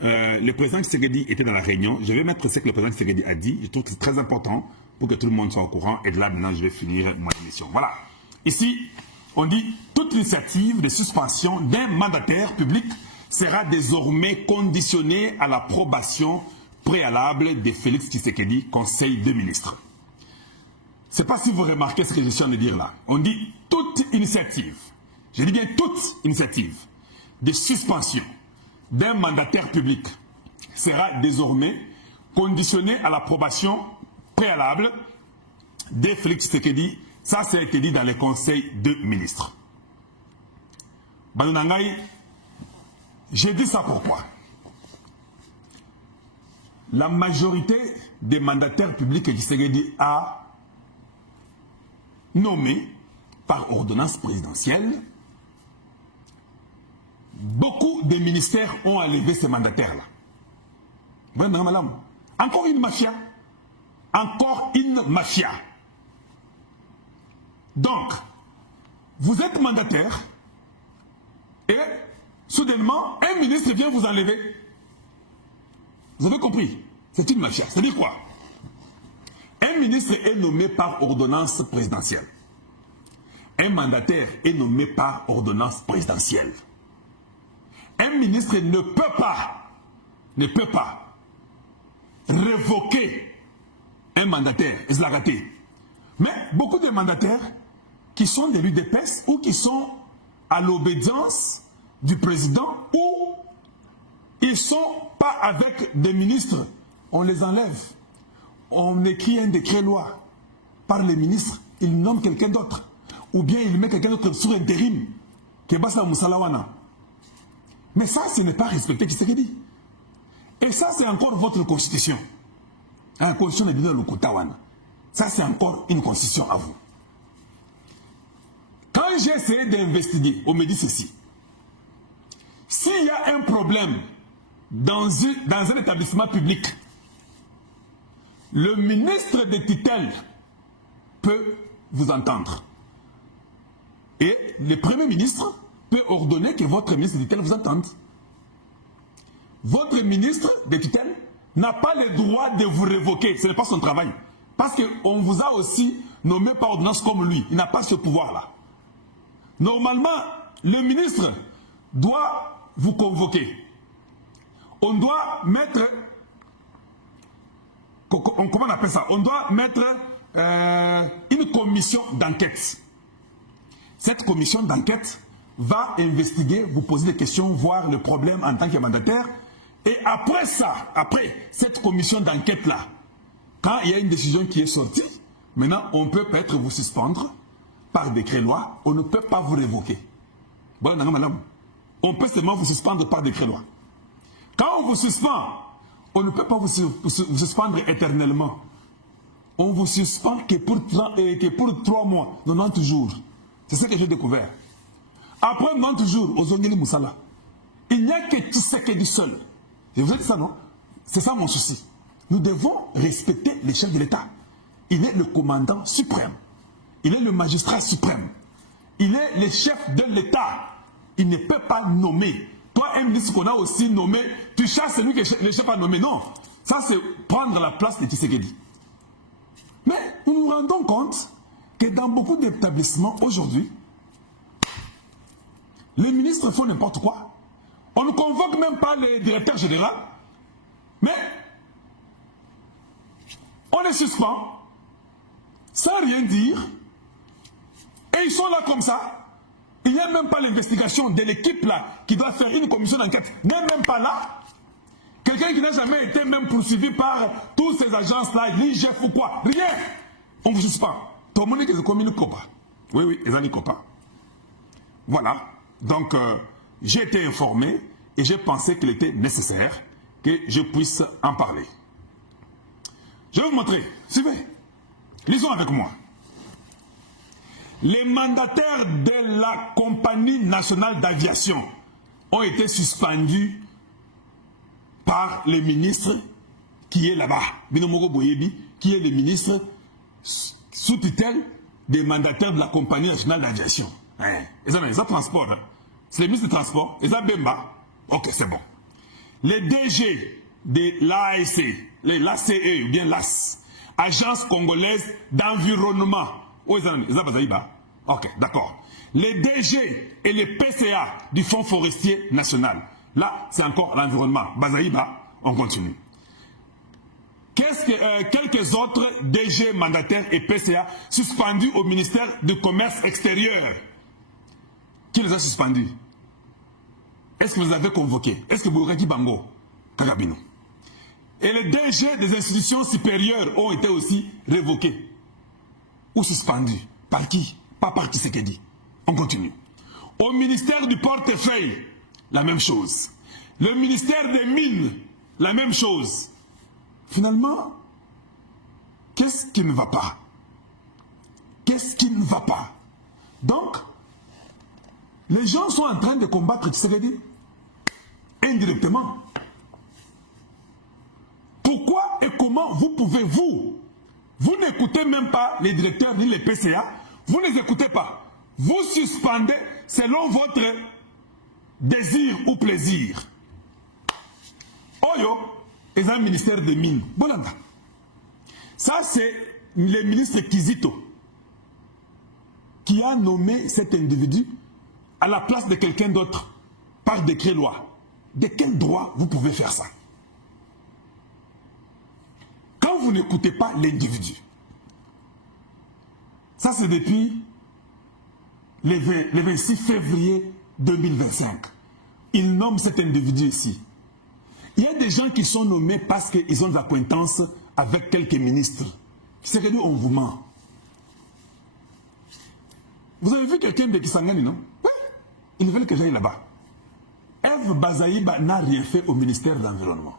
le président Tshisekedi était dans la réunion. Je vais mettre ce que le président Tshisekedi a dit. Je trouve que c'est très important pour que tout le monde soit au courant. Et de là, maintenant, je vais finir mon émission. Voilà. Ici, on dit toute initiative de suspension d'un mandataire public sera désormais conditionnée à l'approbation préalable de Félix Tshisekedi, Conseil des ministres. Je ne sais pas si vous remarquez ce que je suis en train de dire là. On dit toute initiative, je dis bien toute initiative de suspension d'un mandataire public sera désormais conditionnée à l'approbation préalable de Félix Tshisekedi. Ça, ça a été dit dans le Conseil des ministres. Banonangaï, j'ai dit ça pourquoi? La majorité des mandataires publics que Tshisekedi a nommés par ordonnance présidentielle, beaucoup de ministères ont enlevé ces mandataires-là. Encore une mafia. Encore une mafia. Donc, vous êtes mandataire et soudainement, un ministre vient vous enlever. Vous avez compris? C'est une mafia. Ça dit quoi? Un ministre est nommé par ordonnance présidentielle. Un mandataire est nommé par ordonnance présidentielle. Un ministre ne peut pas révoquer un mandataire. Mais beaucoup de mandataires qui sont des l'UDPS ou qui sont à l'obédience du président ou ils ne sont pas avec des ministres, on les enlève. On écrit un décret loi par les ministres, ils nomment quelqu'un d'autre. Ou bien il met quelqu'un d'autre sur intérim. Mais ça, ce n'est pas respecté qui s'est dit. Et ça, c'est encore votre constitution. La constitution de Bino Lukotawana. Ça, c'est encore une constitution à vous. Quand j'ai essayé d'investiguer, on me dit ceci. S'il y a un problème dans un établissement public, le ministre de tutelle peut vous entendre. Et le Premier ministre peut ordonner que votre ministre de tutelle vous entende. Votre ministre de tutelle n'a pas le droit de vous révoquer. Ce n'est pas son travail. Parce qu'on vous a aussi nommé par ordonnance comme lui. Il n'a pas ce pouvoir-là. Normalement, le ministre doit vous convoquer. On doit mettre... Comment on appelle ça? On doit mettre une commission d'enquête. Cette commission d'enquête va investiguer, vous poser des questions, voir le problème en tant que mandataire. Et après ça, après cette commission d'enquête-là, quand il y a une décision qui est sortie, maintenant on peut peut-être vous suspendre par décret loi, on ne peut pas vous révoquer. Bon, madame, on peut seulement vous suspendre par décret loi. Quand on vous suspend, on ne peut pas vous suspendre éternellement. On vous suspend que pour 3 mois, 90 jours. C'est ce que j'ai découvert. Après 90 jours, aux Ongeli Moussala, il n'y a que Tshisekedi seul. Je vous ai dit ça, non? C'est ça mon souci. Nous devons respecter les chefs de l'État. Il est le commandant suprême. Il est le magistrat suprême. Il est le chef de l'État. Il ne peut pas nommer. Toi, un ministre qu'on a aussi nommé, tu chasses celui que le chef a nommé. Non. Ça, c'est prendre la place de Tshisekedi. Mais nous nous rendons compte que dans beaucoup d'établissements aujourd'hui, les ministres font n'importe quoi. On ne convoque même pas le directeur général. Mais on les suspend sans rien dire. Et ils sont là comme ça. Il n'y a même pas l'investigation de l'équipe là qui doit faire une commission d'enquête. N'est même pas là. Quelqu'un qui n'a jamais été même poursuivi par toutes ces agences-là, l'IGF ou quoi. Rien. On vous suspend. Tout le monde est comme une copa. Oui, ils ont une copa. Voilà. Donc, j'ai été informé et j'ai pensé qu'il était nécessaire que je puisse en parler. Je vais vous montrer. Suivez. Lisons avec moi. Les mandataires de la compagnie nationale d'aviation ont été suspendus par le ministre qui est là-bas, Binomoro Boyebi, qui est le ministre sous tutelle des mandataires de la compagnie nationale d'aviation. Ils ont transport. C'est le ministre des Transports. Ils ont Bemba. Ok, c'est bon. les DG de l'AAC, l'ACE ou bien l'AS, Agence congolaise d'environnement. Ok, d'accord. Les DG et les PCA du Fonds forestier national. Là, c'est encore l'environnement. Bazaïba, on continue. Quelques autres DG mandataires et PCA suspendus au ministère du Commerce extérieur. Qui les a suspendus? Est-ce que vous avez convoqué? Est-ce que vous avez dit Bango? Kagabino. Et les DG des institutions supérieures ont été aussi révoqués ou suspendus. Par qui? Pas par Tshisekedi. On continue. Au ministère du portefeuille, la même chose. Le ministère des Mines, la même chose. Finalement, qu'est-ce qui ne va pas? Qu'est-ce qui ne va pas? Donc, les gens sont en train de combattre Tshisekedi indirectement. Pourquoi et comment vous pouvez, vous n'écoutez même pas les directeurs ni les PCA, vous ne les écoutez pas. Vous suspendez selon votre désir ou plaisir. Oyo est un ministère des Mines. Bolanda. Ça, c'est le ministre Kizito qui a nommé cet individu à la place de quelqu'un d'autre par décret-loi. De quel droit vous pouvez faire ça? Quand vous n'écoutez pas l'individu, ça c'est depuis le 26 février 2025. Il nomme cet individu ici. Il y a des gens qui sont nommés parce qu'ils ont des acquaintances avec quelques ministres. C'est que nous, on vous ment. Vous avez vu quelqu'un de Kisangani, non? Oui. Ils veulent que j'aille là-bas. Eve Bazaïba n'a rien fait au ministère de l'Environnement.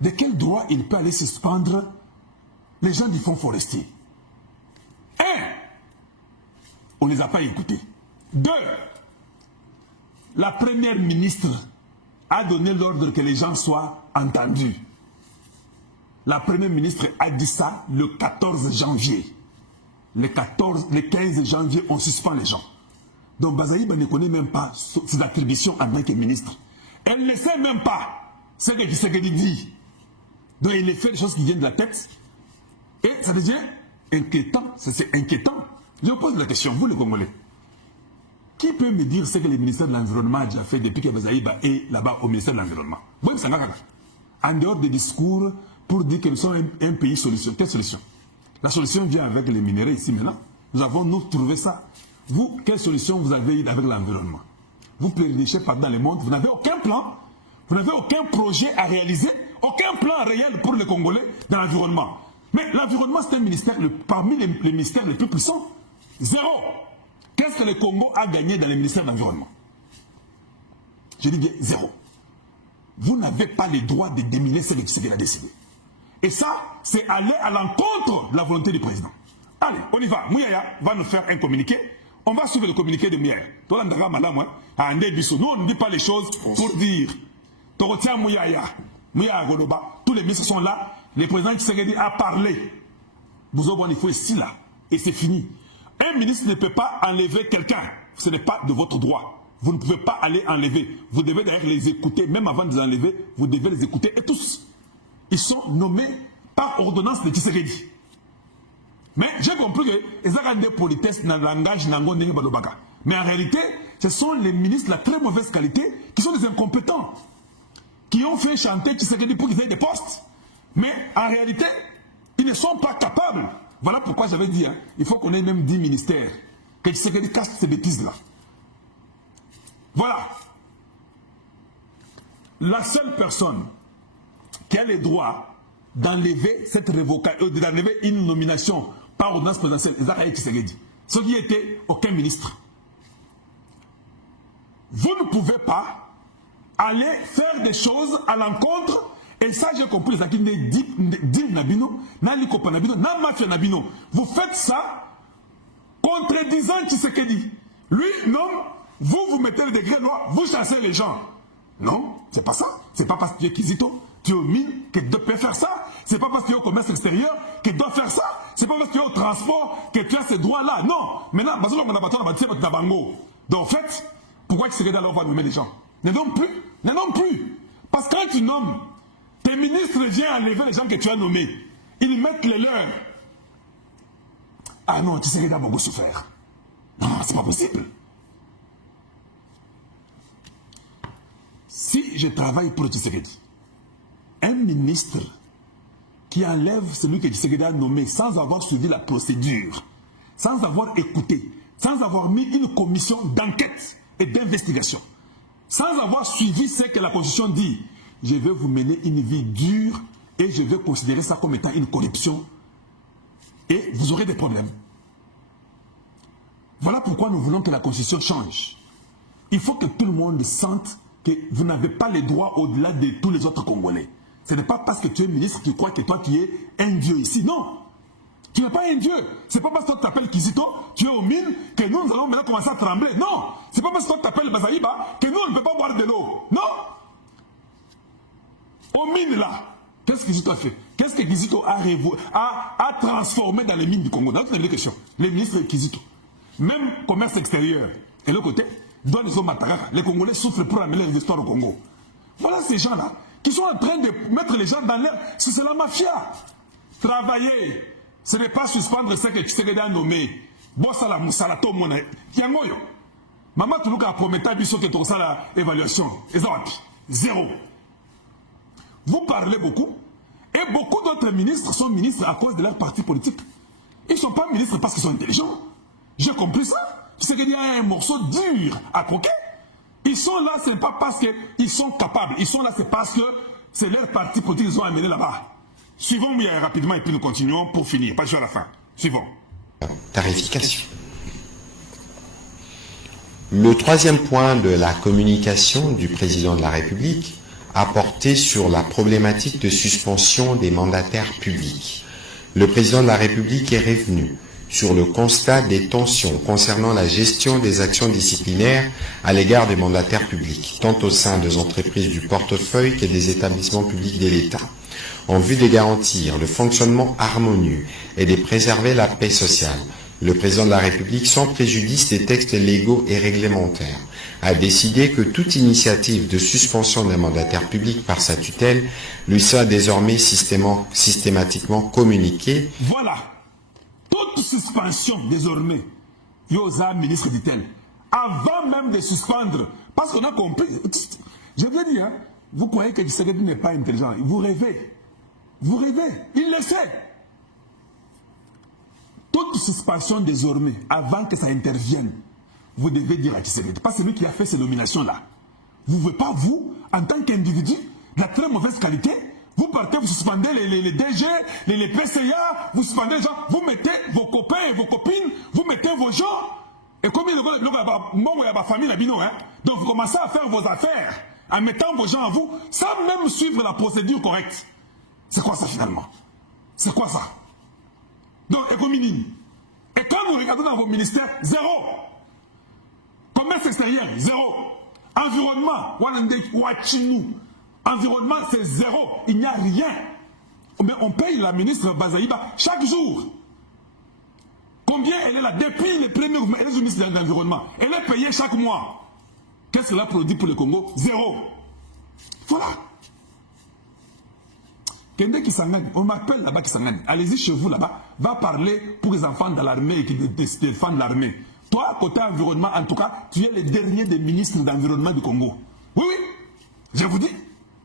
De quel droit il peut aller suspendre les gens du Fonds forestier? Un, on ne les a pas écoutés. Deux, la première ministre a donné l'ordre que les gens soient entendus. La première ministre a dit ça le 14 janvier. Le 15 janvier, on suspend les gens. Donc Bazaïba ne connaît même pas ses attributions en tant que ministre. Elle ne sait même pas ce que Tshisekedi dit. Donc il fait des choses qui viennent de la tête. Et ça devient inquiétant. C'est inquiétant. Je vous pose la question, vous les Congolais. Qui peut me dire ce que le ministère de l'Environnement a déjà fait depuis que Bazaïba est là-bas au ministère de l'Environnement? En dehors des discours pour dire que nous sommes un pays solution. Quelle solution? La solution vient avec les minéraux ici maintenant. Nous avons nous trouvé ça. Vous, quelle solution vous avez eu avec l'environnement? Vous pleurnichez partout dans le monde, vous n'avez aucun plan, vous n'avez aucun projet à réaliser, aucun plan réel pour les Congolais dans l'environnement. Mais l'environnement, c'est un ministère parmi les ministères les plus puissants. Zéro. Qu'est-ce que le Congo a gagné dans le ministère de l'Environnement? Je dis bien zéro. Vous n'avez pas le droit de déminer ce qu'il a décidé. Et ça, c'est aller à l'encontre de la volonté du président. Allez, on y va. Mouyaya va nous faire un communiqué. On va suivre le communiqué de Mouyaya. Nous, on ne dit pas les choses pour dire. Torotia Mouyaya, Mouyaya Goloba, tous les ministres sont là. Le président Tshisekedi a parlé. Bouzobon, il faut ici là. Et c'est fini. Un ministre ne peut pas enlever quelqu'un. Ce n'est pas de votre droit. Vous ne pouvez pas aller enlever. Vous devez d'ailleurs les écouter. Même avant de les enlever, vous devez les écouter. Et tous, ils sont nommés par ordonnance de Tshisekedi. Mais j'ai compris que les ont des politesses dans le langage Nango Balobaka. Mais en réalité, ce sont les ministres de la très mauvaise qualité qui sont des incompétents. Qui ont fait chanter Tshisekedi pour qu'ils aient des postes. Mais en réalité, ils ne sont pas capables. Voilà pourquoi j'avais dit, hein, il faut qu'on ait même 10 ministères. Que Tshisekedi casse ces bêtises-là. Voilà. La seule personne qui a le droit d'enlever cette révocation, d'enlever une nomination par ordonnance présidentielle, Zakaï Tshisekedi, ce qui était aucun ministre. Vous ne pouvez pas aller faire des choses à l'encontre. Et ça, j'ai compris, vous faites ça contredisant Tshisekedi. Lui, non, vous mettez le degré droit, vous chassez les gens. Non, c'est pas ça. C'est pas parce que tu es Kizito, tu es au mine, que tu dois faire ça. C'est pas parce que tu es au commerce extérieur que tu dois faire ça. C'est pas parce que tu es au transport que tu as ces droits-là. Non. Maintenant, donc en fait, Pourquoi Tshisekedi alors va nommer les gens? Ne nomme plus. Ne nomme plus. Parce que quand tu nommes, tes ministres viennent enlever les gens que tu as nommés. Ils mettent les leurs. Ah non, Tshisekedi a beaucoup souffert. Non, c'est pas possible. Si je travaille pour Tshisekedi, un ministre qui enlève celui que Tshisekedi a nommé sans avoir suivi la procédure, sans avoir écouté, sans avoir mis une commission d'enquête et d'investigation, sans avoir suivi ce que la Constitution dit, je vais vous mener une vie dure et je vais considérer ça comme étant une corruption et vous aurez des problèmes. Voilà pourquoi nous voulons que la Constitution change. Il faut que tout le monde sente que vous n'avez pas les droits au-delà de tous les autres Congolais. Ce n'est pas parce que tu es ministre qui croit que toi tu es un dieu ici. Non. Tu n'es pas un dieu. Ce n'est pas parce que toi tu t'appelles Kizito, tu es aux mines, que nous allons maintenant commencer à trembler. Non. Ce n'est pas parce que toi tu t'appelles Bazaïba, que nous on ne peut pas boire de l'eau. Non. Aux mines là, qu'est-ce que Kizito a fait? Qu'est-ce que Kizito a transformé dans les mines du Congo? Dans une question. Les ministres Kizito. Même commerce extérieur. Et l'autre côté, les Congolais souffrent pour amener les histoires au Congo. Voilà ces gens-là qui sont en train de mettre les gens dans l'air. C'est la mafia. Travailler, ce n'est pas suspendre ce que Tshisekedi a nommé. Bossala Moussalato Mona. Yangoyo. Maman Toulouka a promis à Bissot que tu as la évaluation. Zéro. Vous parlez beaucoup. Et beaucoup d'autres ministres sont ministres à cause de leur parti politique. Ils ne sont pas ministres parce qu'ils sont intelligents. J'ai compris ça. Tshisekedi a un morceau dur à croquer. Ils sont là, ce n'est pas parce qu'ils sont capables. Ils sont là, c'est parce que c'est leur parti politique qu'ils ont amené là-bas. Suivons rapidement et puis nous continuons pour finir. Pas jusqu'à la fin. Suivons. Tarification. Le troisième point de la communication du président de la République a porté sur la problématique de suspension des mandataires publics. Le président de la République est revenu sur le constat des tensions concernant la gestion des actions disciplinaires à l'égard des mandataires publics, tant au sein des entreprises du portefeuille que des établissements publics de l'État, en vue de garantir le fonctionnement harmonieux et de préserver la paix sociale. Le président de la République, sans préjudice des textes légaux et réglementaires, a décidé que toute initiative de suspension d'un mandataire public par sa tutelle lui soit désormais systématiquement communiquée. Voilà. Toute suspension, désormais, Yosa, ministre dit-elle, avant même de suspendre, parce qu'on a compris, je veux dire, vous croyez que Tshisekedi n'est pas intelligent, vous rêvez, il le sait. Toute suspension, désormais, avant que ça intervienne, vous devez dire à Tshisekedi, pas celui qui a fait ces nominations-là. Vous ne voulez pas, vous, en tant qu'individu, de la très mauvaise qualité, vous partez, vous suspendez les DG, les PCA, vous suspendez les gens, vous mettez vos copains et vos copines, vous mettez vos gens. Et comme il y a ma famille, donc vous commencez à faire vos affaires en mettant vos gens à vous, sans même suivre la procédure correcte. C'est quoi ça finalement? C'est quoi ça? Donc, économie. Et quand nous regardons dans vos ministères, zéro. Commerce extérieur, zéro. Environnement, environnement, c'est zéro. Il n'y a rien. Mais on paye la ministre Bazaïba chaque jour. Combien elle est là? Depuis les premiers mouvements, elle est ministre de l'Environnement. Elle est payée chaque mois. Qu'est-ce qu'elle a produit pour le Congo? Zéro. Voilà. Kende Kisangani, on m'appelle là-bas Kisangani. Allez-y chez vous là-bas. Va parler pour les enfants de l'armée et qui défendent l'armée. Toi, côté environnement, en tout cas, tu es le dernier des ministres d'environnement du Congo. Oui, oui. Je vous dis.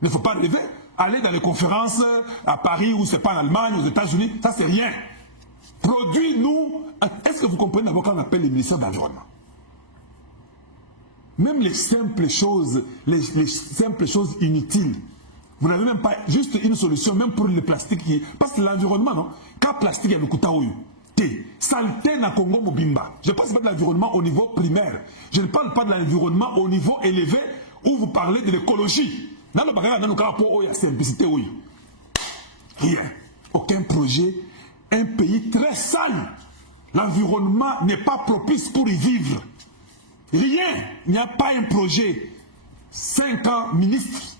Il ne faut pas rêver. Aller dans les conférences à Paris ou c'est pas en Allemagne, aux États-Unis, ça c'est rien. Produis-nous. Est-ce que vous comprenez d'abord quand on appelle les ministères de l'environnement? Même les simples choses, les simples choses inutiles. Vous n'avez même pas juste une solution, même pour le plastique. Parce que l'environnement, non? Quand plastique, il y a le koutaouyu. Saleté na Congo Mobimba. Je ne parle pas de l'environnement au niveau primaire. Je ne parle pas de l'environnement au niveau élevé où vous parlez de l'écologie. Dans le bagage, dans le cas où il y a simplicité, oui. Rien. Aucun projet. Un pays très sale. L'environnement n'est pas propice pour y vivre. Rien. Il n'y a pas un projet. 5 ans ministre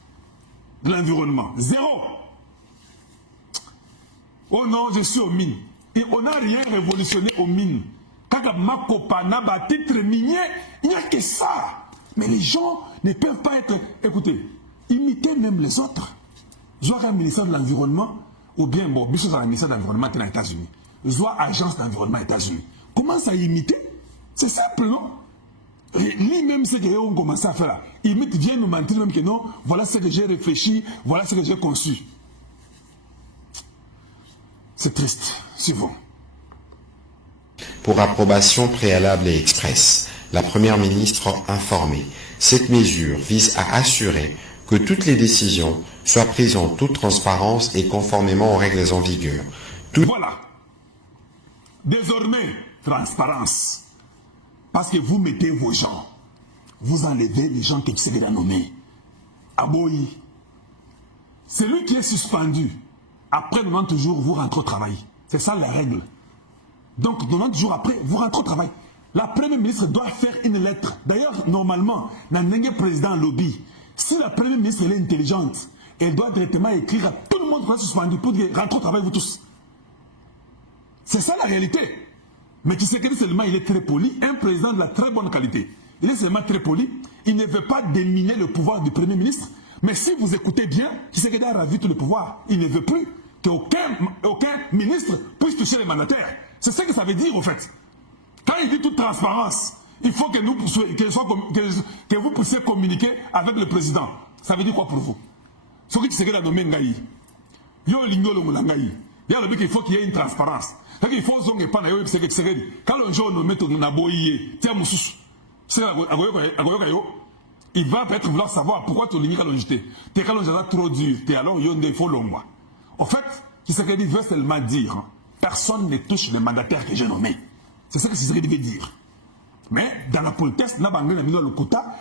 de l'environnement. Zéro. Oh non, je suis aux mines. Et on n'a rien révolutionné aux mines. Quand Makopa n'a pas titre minier, il n'y a que ça. Mais les gens ne peuvent pas être, écoutez, imiter même les autres. Soit un ministère de l'Environnement, ou bien, bon, bien sûr, un ministère de l'Environnement qui est aux États-Unis, soit agence d'environnement aux États-Unis. Commence à imiter. C'est simple, non? Lui-même, ce qu'on commence à faire là, il vient nous mentir même que non, voilà ce que j'ai réfléchi, voilà ce que j'ai conçu. C'est triste, suivant. Pour approbation préalable et expresse, la Première ministre a informé. Cette mesure vise à assurer que toutes les décisions soient prises en toute transparence et conformément aux règles en vigueur. Voilà. Désormais, transparence. Parce que vous mettez vos gens. Vous enlevez les gens que Tshisekedi a nommés. Aboyi. Celui qui est suspendu, après 90 jours, vous rentrez au travail. C'est ça la règle. Donc, 90 jours après, vous rentrez au travail. La Première ministre doit faire une lettre. D'ailleurs, normalement, dans le président lobby, si la Première ministre est intelligente, elle doit directement écrire à tout le monde qui est suspendu pour dire rentrez au travail, vous tous. C'est ça la réalité. Mais Tshisekedi seulement, il est très poli, un président de la très bonne qualité. Il est seulement très poli, il ne veut pas déminer le pouvoir du Premier ministre. Mais si vous écoutez bien, Tshisekedi a ravi tout le pouvoir. Il ne veut plus qu'aucun ministre puisse toucher les mandataires. C'est ce que ça veut dire, au fait. Quand il dit toute transparence, il faut que vous puissiez communiquer avec le président. Ça veut dire quoi pour vous? Ce que Tshisekedi a nommé Ngaï. Yo Lingolo Moulangaï. Il faut qu'il y ait une transparence. Il faut que quand le jour nous met il va peut-être vouloir savoir pourquoi tu lis calongité. Tes calonges trop dur. Alors il faut l'homme. En fait, Tshisekedi veut seulement dire personne ne touche les mandataires que j'ai nommés. C'est ce que Tshisekedi veut dire. Mais dans la politesse,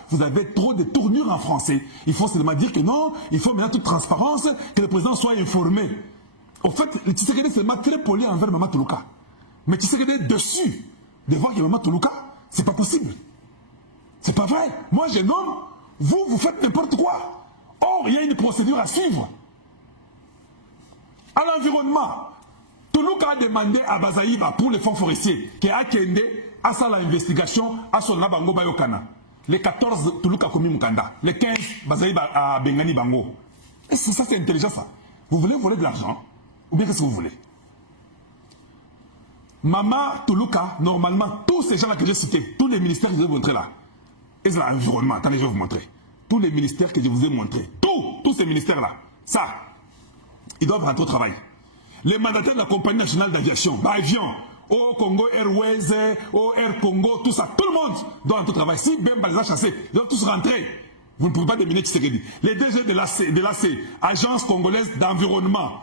vous avez trop de tournures en français. Il faut seulement dire que non, il faut maintenant toute transparence, que le président soit informé. En fait, Tshisekedi est seulement très poli envers Maman Toulouka. Mais Tshisekedi est dessus de voir que Maman Toulouka, c'est pas possible. C'est pas vrai. Moi, je nomme, vous faites n'importe quoi. Or, il y a une procédure à suivre. À l'environnement, Toulouka a demandé à Bazaïba pour les fonds forestiers qui a attendé à ça l'investigation à son Nabango Bayokana. Les 14 Toulouka Komi Mukanda. Les 15 Bazaïba à Bengani Bango. Et ça, c'est intelligent ça. Vous voulez voler de l'argent? Ou bien qu'est-ce que vous voulez? Mama Toulouka, normalement, tous ces gens-là que j'ai cités, tous les ministères que je vais vous montrer là, et c'est l'environnement, attendez, je vais vous montrer. Tous les ministères que je vous ai montrés, tous ces ministères-là, ça, ils doivent rentrer au travail. Les mandataires de la compagnie nationale d'aviation, avion, au Congo Airways, au Air Congo, tout ça, tout le monde doit rentrer au travail. Si Bemba les a chassés, ils doivent tous rentrer. Vous ne pouvez pas déminer Tshisekedi. Les DG de l'AC, Agence congolaise d'environnement,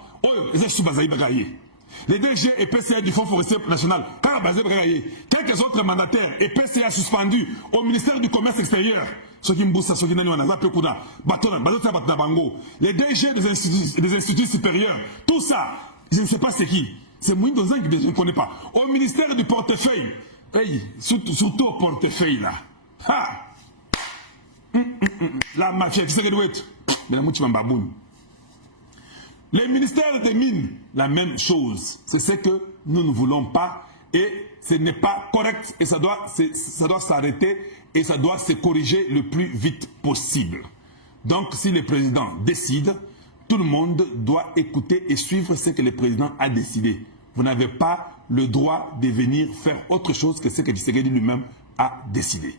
les DG et PCA du Fonds forestier national, quelques autres mandataires et PCA suspendus au ministère du Commerce extérieur, les DG des instituts supérieurs, tout ça, je ne sais pas c'est qui. C'est Mouindozan que je ne connais pas. Au ministère du portefeuille, surtout au portefeuille là. Ha! La mafia, tu sais que doit être. Mais la mouche m'embaboune. Les ministères des mines, la même chose. C'est ce que nous ne voulons pas et ce n'est pas correct et ça doit s'arrêter et ça doit se corriger le plus vite possible. Donc si le président décide, tout le monde doit écouter et suivre ce que le président a décidé. Vous n'avez pas le droit de venir faire autre chose que ce que Tshisekedi lui-même a décidé.